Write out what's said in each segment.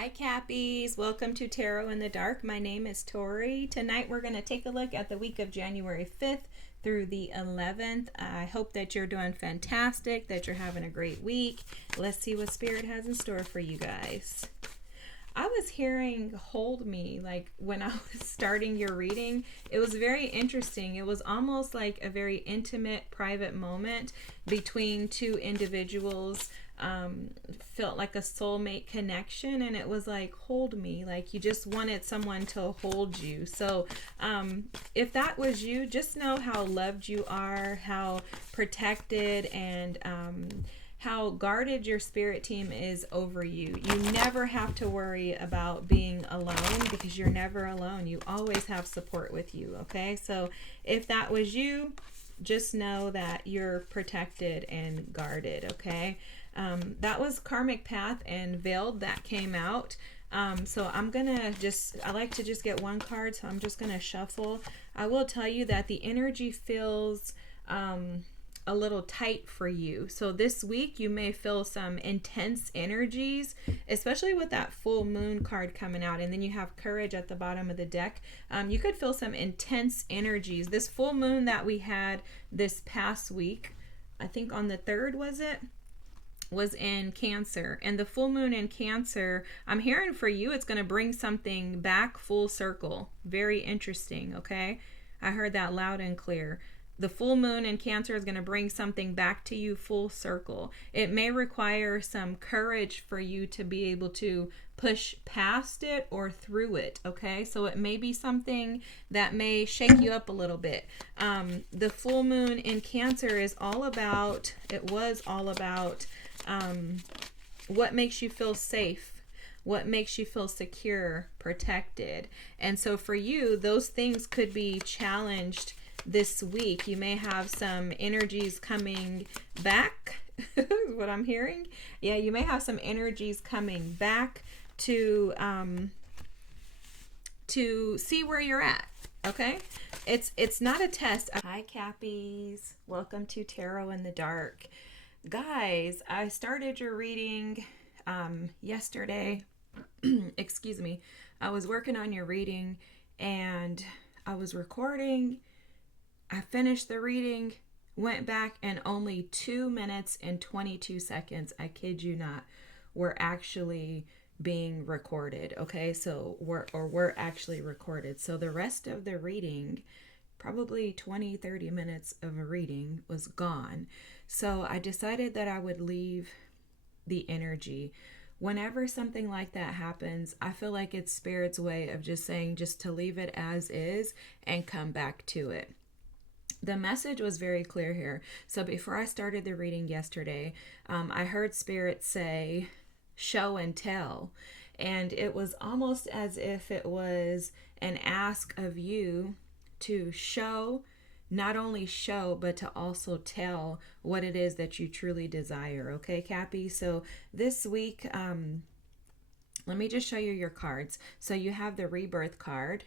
Hi, Cappies. Welcome to Tarot in the Dark. My name is Tori. Tonight we're going to take a look at the week of January 5th through the 11th. I hope that you're doing fantastic, that you're having a great week. Let's see what Spirit has in store for you guys. I was hearing hold me like when I was starting your reading. It was very interesting. It was almost like a very intimate, private moment between two individuals. Felt like a soulmate connection, and it was like hold me, like you just wanted someone to hold you. So if that was you, just know how loved you are, how protected and how guarded your spirit team is over you. You never have to worry about being alone because you're never alone. You always have support with you, okay? So if that was you, just know that you're protected and guarded, okay? That was Karmic Path and Veiled that came out. So I'm gonna I like to just get one card, so I'm just gonna shuffle. I will tell you that the energy feels a little tight for you. So this week you may feel some intense energies, especially with that full moon card coming out, and then you have Courage at the bottom of the deck. You could feel some intense energies. This full moon that we had this past week, I think on the 3rd was in Cancer, and the full moon in Cancer, I'm hearing for you it's going to bring something back full circle. Very interesting, okay? I heard that loud and clear. The full moon in Cancer is going to bring something back to you full circle. It may require some courage for you to be able to push past it or through it, okay? So it may be something that may shake you up a little bit. The full moon in Cancer is all about, what makes you feel safe, what makes you feel secure, protected. And so for you, those things could be challenged this week. You may have some energies coming back, what I'm hearing. Yeah, you may have some energies coming back to see where you're at, okay? It's not a test. Hi, Cappies. Welcome to Tarot in the Dark. Guys, I started your reading yesterday. Excuse me. I was working on your reading and I was recording. I finished the reading, went back, and only 2 minutes and 22 seconds, I kid you not, were actually being recorded. Okay, so we're actually recorded. So the rest of the reading, probably 20-30 minutes of a reading, was gone. So I decided that I would leave the energy. Whenever something like that happens, I feel like it's Spirit's way of just saying just to leave it as is and come back to it. The message was very clear here. So before I started the reading yesterday, I heard Spirit say show and tell. And it was almost as if it was an ask of you to show, not only show, but to also tell what it is that you truly desire. Okay, Cappy? So this week, let me just show you your cards. So you have the Rebirth card,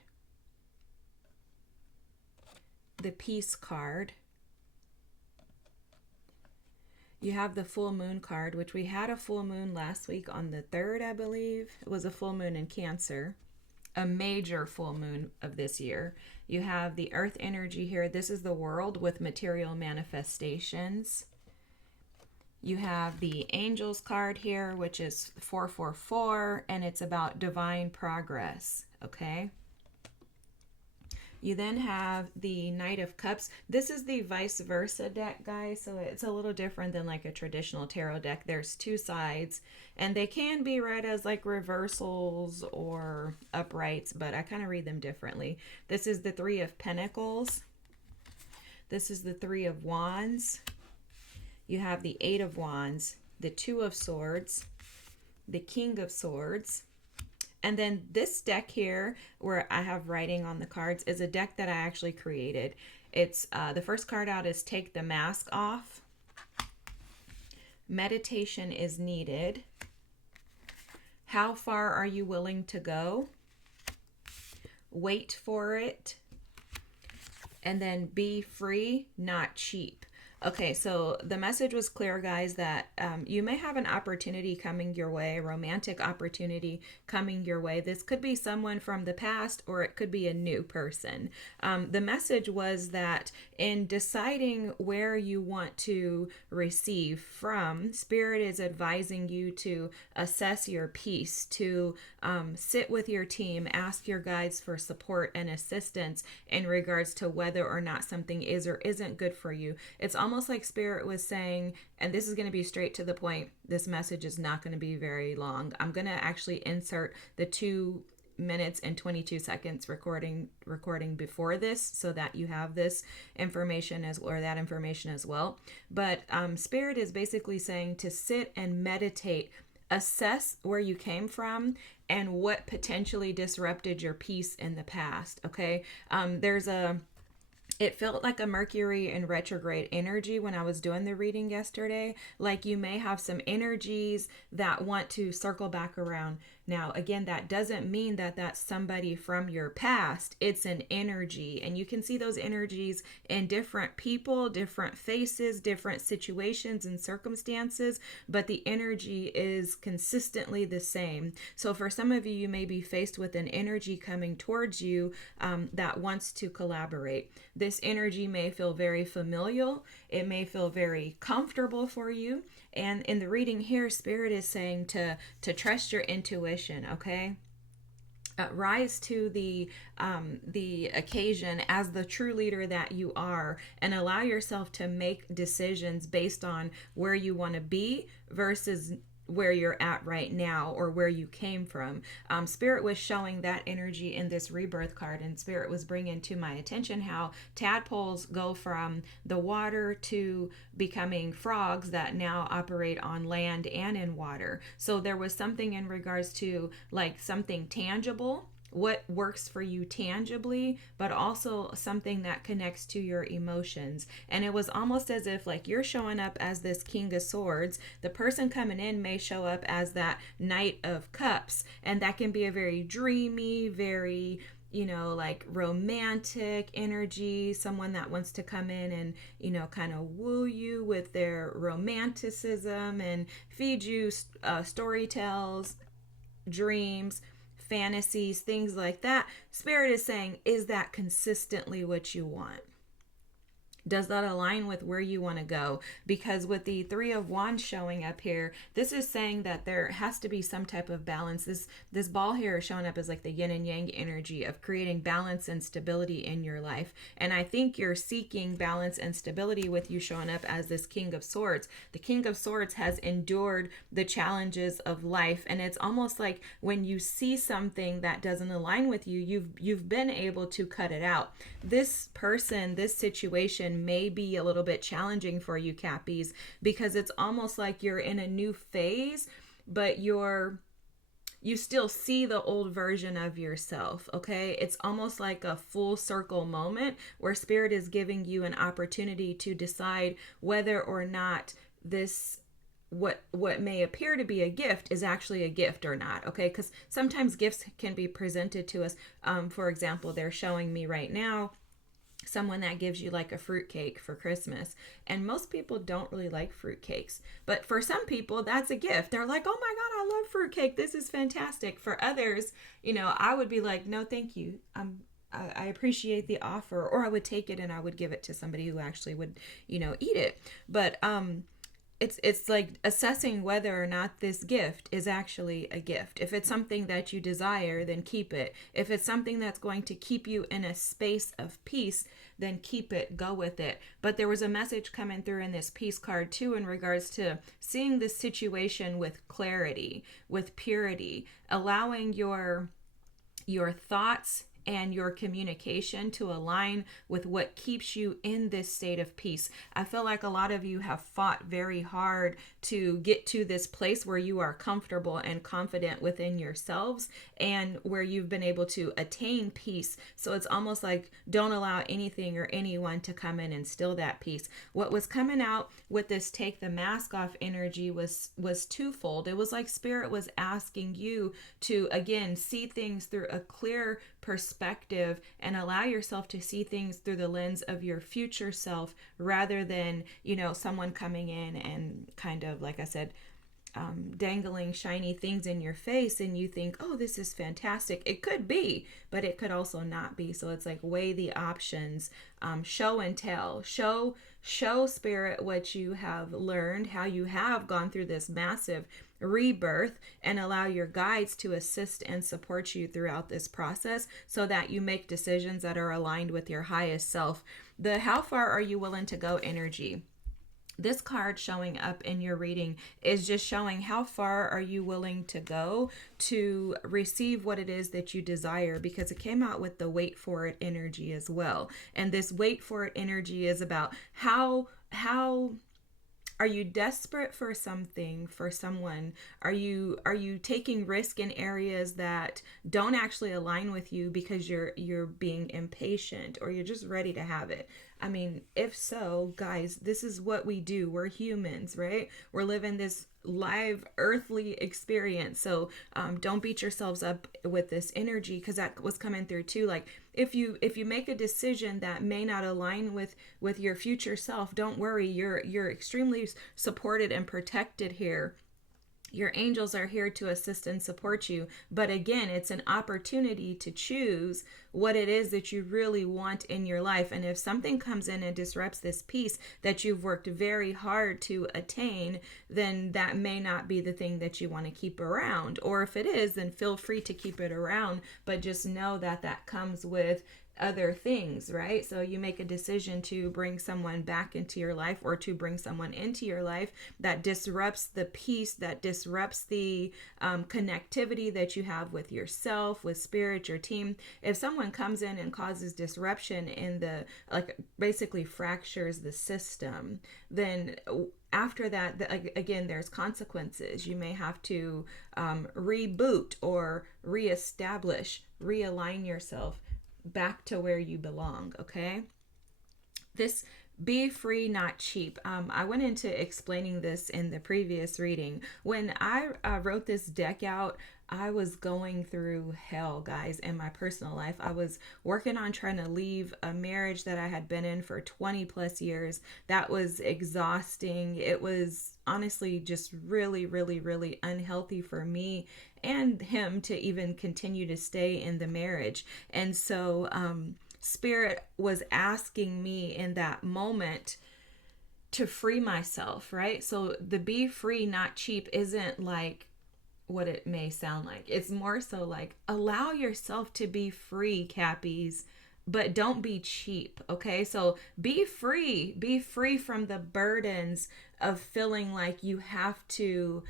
the Peace card, you have the Full Moon card, which we had a full moon last week on the 3rd, I believe. It was a full moon in Cancer, a major full moon of this year. You have the Earth energy here. This is the World with material manifestations. You have the Angels card here, which is 444, and it's about divine progress, okay? You then have the Knight of Cups. This is the vice versa deck, guys, so it's a little different than like a traditional tarot deck. There's 2 sides, and they can be read as like reversals or uprights, but I kind of read them differently. This is the 3 of Pentacles. This is the 3 of Wands. You have the 8 of Wands, the 2 of Swords, the King of Swords. And then this deck here, where I have writing on the cards, is a deck that I actually created. It's the first card out is Take the Mask Off. Meditation is needed. How far are you willing to go? Wait for it. And then Be free, not cheap. Okay, so the message was clear, guys, that you may have an opportunity coming your way, a romantic opportunity coming your way. This could be someone from the past, or it could be a new person. The message was that in deciding where you want to receive from, Spirit is advising you to assess your peace, to sit with your team, ask your guides for support and assistance in regards to whether or not something is or isn't good for you. It's almost like Spirit was saying, and this is going to be straight to the point. This message is not going to be very long. I'm going to actually insert the 2 minutes and 22 seconds recording before this, so that you have this information or that information as well. But Spirit is basically saying to sit and meditate, assess where you came from and what potentially disrupted your peace in the past. Okay, it felt like a Mercury in retrograde energy when I was doing the reading yesterday. Like you may have some energies that want to circle back around. Now, again, that doesn't mean that that's somebody from your past. It's an energy. And you can see those energies in different people, different faces, different situations and circumstances, but the energy is consistently the same. So for some of you, you may be faced with an energy coming towards you that wants to collaborate. This energy may feel very familial. It may feel very comfortable for you. And in the reading here, Spirit is saying to trust your intuition, okay? Rise to the occasion as the true leader that you are, and allow yourself to make decisions based on where you want to be versus where you're at right now or where you came from. Spirit was showing that energy in this rebirth card, and Spirit was bringing to my attention how tadpoles go from the water to becoming frogs that now operate on land and in water. So there was something in regards to like something tangible, what works for you tangibly, but also something that connects to your emotions. And it was almost as if like you're showing up as this King of Swords. The person coming in may show up as that Knight of Cups, and that can be a very dreamy, very like romantic energy, someone that wants to come in and, kind of woo you with their romanticism and feed you story tells, dreams, fantasies, things like that. Spirit is saying, is that consistently what you want? Does that align with where you want to go? Because with the Three of Wands showing up here, this is saying that there has to be some type of balance. This ball here is showing up as like the yin and yang energy of creating balance and stability in your life. And I think you're seeking balance and stability with you showing up as this King of Swords. The King of Swords has endured the challenges of life, and it's almost like when you see something that doesn't align with you, you've been able to cut it out. This person, this situation may be a little bit challenging for you, Cappies, because it's almost like you're in a new phase, but you still see the old version of yourself, okay? It's almost like a full circle moment where Spirit is giving you an opportunity to decide whether or not this what may appear to be a gift is actually a gift or not, okay? Because sometimes gifts can be presented to us. For example, they're showing me right now someone that gives you like a fruitcake for Christmas, and most people don't really like fruitcakes, but for some people that's a gift. They're like, oh my god, I love fruitcake, this is fantastic. For others, I would be like, no thank you, I appreciate the offer, or I would take it and I would give it to somebody who actually would eat it. But it's like assessing whether or not this gift is actually a gift. If it's something that you desire, then keep it. If it's something that's going to keep you in a space of peace, then keep it, go with it. But there was a message coming through in this peace card too in regards to seeing this situation with clarity, with purity, allowing your thoughts and your communication to align with what keeps you in this state of peace. I feel like a lot of you have fought very hard to get to this place where you are comfortable and confident within yourselves and where you've been able to attain peace. So it's almost like don't allow anything or anyone to come in and steal that peace. What was coming out with this take the mask off energy was twofold. It was like Spirit was asking you to, again, see things through a clear perspective perspective and allow yourself to see things through the lens of your future self rather than, someone coming in and kind of, like I said, dangling shiny things in your face and you think, oh, this is fantastic. It could be, but it could also not be. So it's like weigh the options, show and tell, show spirit what you have learned, how you have gone through this massive rebirth, and allow your guides to assist and support you throughout this process so that you make decisions that are aligned with your highest self. The how far are you willing to go energy. This card showing up in your reading is just showing how far are you willing to go to receive what it is that you desire, because it came out with the wait for it energy as well. And this wait for it energy is about how are you desperate for something, for someone? Are you taking risk in areas that don't actually align with you because you're being impatient, or you're just ready to have it? I mean, if so, guys, this is what we do. We're humans, right? We're living this live earthly experience. So don't beat yourselves up with this energy, because that was coming through too. Like if you make a decision that may not align with your future self, don't worry. You're extremely supported and protected here. Your angels are here to assist and support you. But again, it's an opportunity to choose what it is that you really want in your life. And if something comes in and disrupts this peace that you've worked very hard to attain, then that may not be the thing that you want to keep around. Or if it is, then feel free to keep it around. But just know that that comes with other things, right? So you make a decision to bring someone back into your life, or to bring someone into your life that disrupts the peace, that disrupts the connectivity that you have with yourself, with spirit, your team. If someone comes in and causes disruption in the, like, basically fractures the system, then after that, again, there's consequences. You may have to reboot or reestablish, realign yourself back to where you belong. Okay, this be free, not cheap. I went into explaining this in the previous reading. When I wrote this deck out, I was going through hell, guys, in my personal life. I was working on trying to leave a marriage that I had been in for 20 plus years. That was exhausting. It was honestly just really, really, really unhealthy for me and him to even continue to stay in the marriage. And so Spirit was asking me in that moment to free myself, right? So the be free, not cheap isn't like what it may sound like. It's more so like, allow yourself to be free, Cappies, but don't be cheap. Okay, so be free from the burdens of feeling like you have to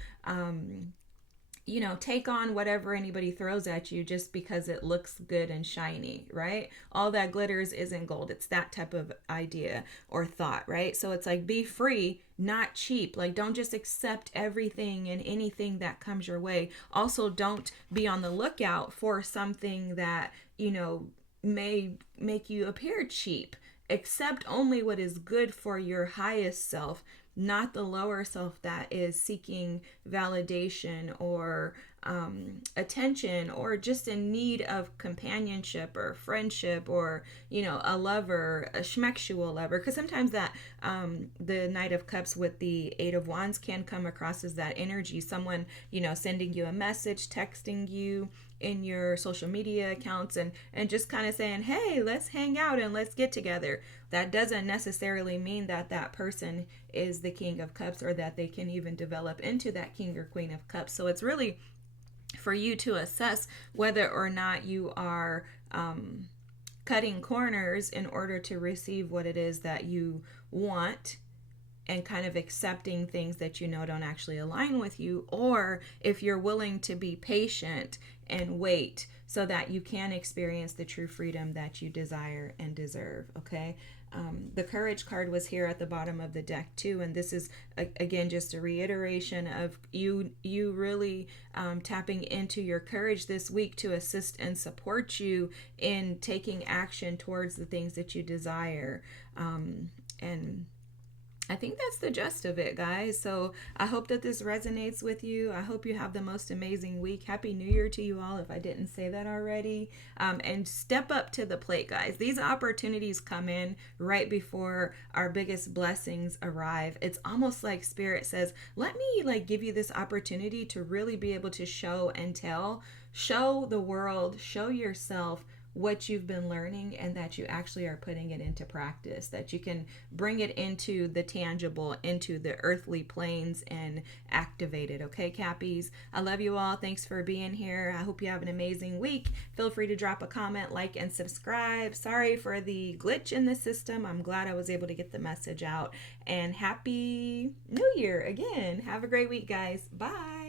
take on whatever anybody throws at you just because it looks good and shiny, right? All that glitters isn't gold. It's that type of idea or thought, right? So it's like, be free, not cheap. Like, don't just accept everything and anything that comes your way. Also, don't be on the lookout for something that, may make you appear cheap. Accept only what is good for your highest self, not the lower self that is seeking validation or attention, or just in need of companionship or friendship, or a lover, a schmexual lover. Because sometimes that the Knight of Cups with the Eight of Wands can come across as that energy. Someone sending you a message, texting you in your social media accounts, and just kind of saying, hey, let's hang out and let's get together. That doesn't necessarily mean that that person is the King of Cups, or that they can even develop into that King or Queen of Cups. So it's really for you to assess whether or not you are cutting corners in order to receive what it is that you want, and kind of accepting things that don't actually align with you, or if you're willing to be patient and wait so that you can experience the true freedom that you desire and deserve. Okay, the Courage card was here at the bottom of the deck too, and this is again just a reiteration of you really tapping into your courage this week to assist and support you in taking action towards the things that you desire. And I think that's the gist of it, guys. So I hope that this resonates with you. I hope you have the most amazing week. Happy New Year to you all, if I didn't say that already. And step up to the plate, guys. These opportunities come in right before our biggest blessings arrive. It's almost like Spirit says, let me like give you this opportunity to really be able to show and tell, show the world, show yourself what you've been learning, and that you actually are putting it into practice, that you can bring it into the tangible, into the earthly planes, and activate it. Okay, Cappies? I love you all. Thanks for being here. I hope you have an amazing week. Feel free to drop a comment, like, and subscribe. Sorry for the glitch in the system. I'm glad I was able to get the message out. And Happy New Year again. Have a great week, guys. Bye.